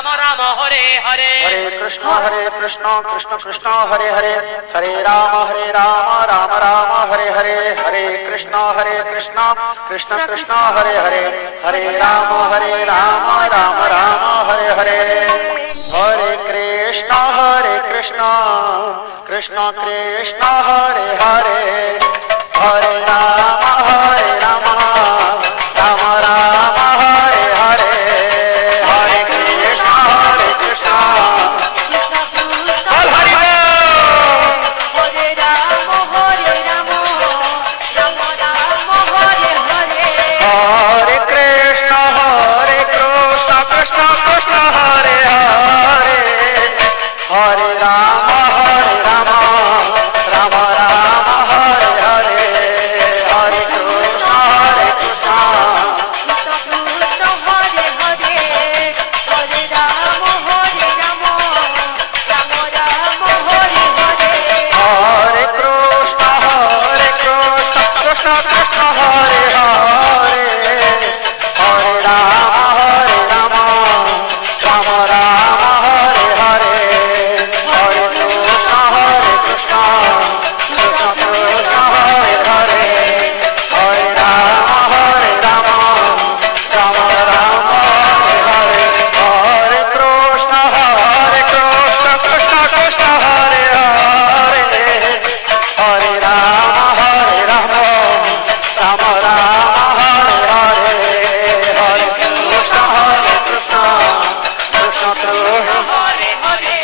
राम राम हरे हरे कृष्ण कृष्ण कृष्ण हरे हरे हरे राम राम राम हरे हरे हरे कृष्ण कृष्ण कृष्ण हरे हरे हरे राम राम राम हरे हरे हरे कृष्ण कृष्ण कृष्ण हरे हरे हरे राम राम राम हरे हरे हरे कृष्ण बोल हरि बोल। हरे राम हरे हरे हरे कृष्ण कृष्ण कृष्ण हरे हरे हरे राम राम राम हरे हरे हरे कृष्ण कृष्ण हरे हरे हरे राम हरे राम राम राम हरे हरे हरे कृष्ण कृष्ण कृष्ण हरे हरे हरे राम राम राम हरे हरे हरे कृष्ण कृष्ण कृष्ण कृष्ण हरे हरे हरे राम राम राम हरे हरे हरे कृष्ण कृष्ण कृष्ण हरे हरे हरे राम राम राम हरे हरे हरे कृष्ण कृष्ण कृष्ण कृष्ण हरे हरे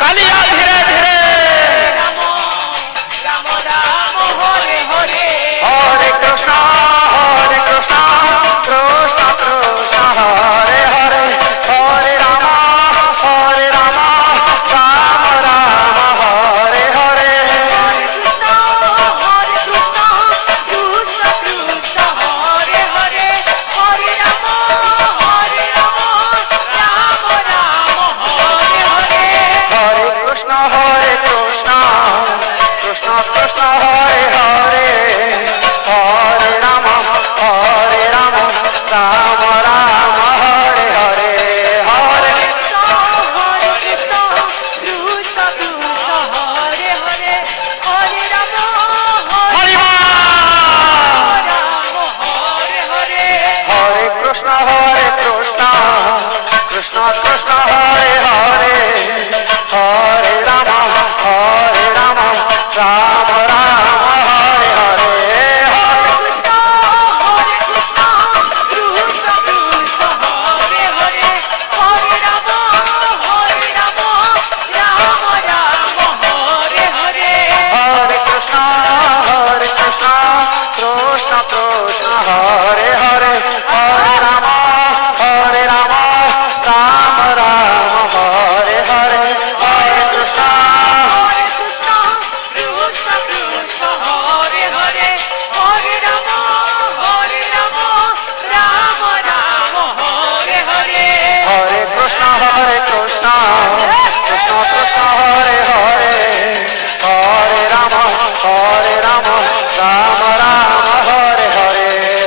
कालिया धीरे धीरे राम राम हरे हरे हरे कृष्ण कृष्ण कृष्ण हरे हरे हरे राम राम राम हरे हरे कृष्ण कृष्ण कृष्ण हरे हरे हरे राम राम राम हरे हरे हरे कृष्ण कृष्ण कृष्ण हरे हरे हरे राम राम राम हरे हरे हरे कृष्ण कृष्ण कृष्ण हरे हरे हरे राम हरि बोल। राम हरे हरे हरे कृष्ण कृष्ण कृष्ण हरे हरे हरे राम राम राम हरे हरे हरे कृष्ण कृष्ण कृष्ण हरे हरे हरे राम राम राम हरे हरे हरे कृष्ण कृष्ण कृष्ण हरे हरे हरे राम राम राम हरे हरे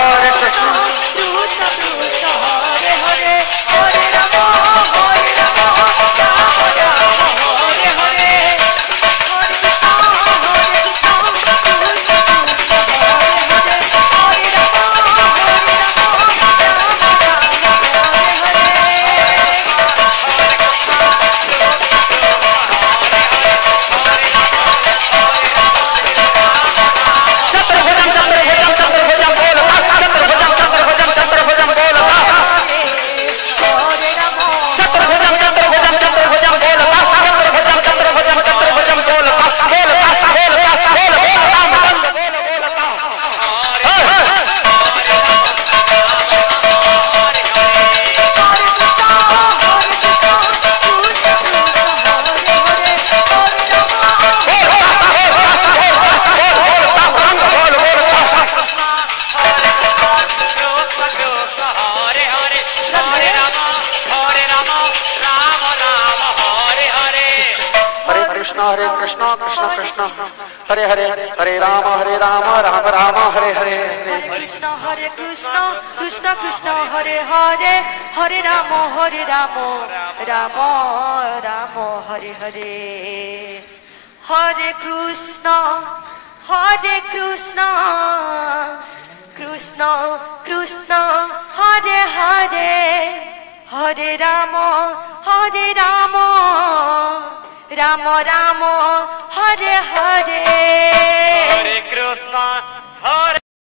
हरे कृष्ण कृष्ण कृष्ण हरे हरे हरे राम राम राम हरे हरे हरे कृष्ण कृष्ण कृष्ण हरे हरे हरे राम राम राम हरे हरे हरे कृष्ण कृष्ण हरे हरे हरे राम राम हरे हरे हरे कृष्ण हरे कृष्ण कृष्ण कृष्ण हरे हरे हरे राम राम राम हरे हरे हरे कृष्ण कृष्ण कृष्ण हरे हरे हरे राम राम राम हरे हरे हरे कृष्ण कृष्ण कृष्ण हरे हरे हरे राम राम राम हरे हरे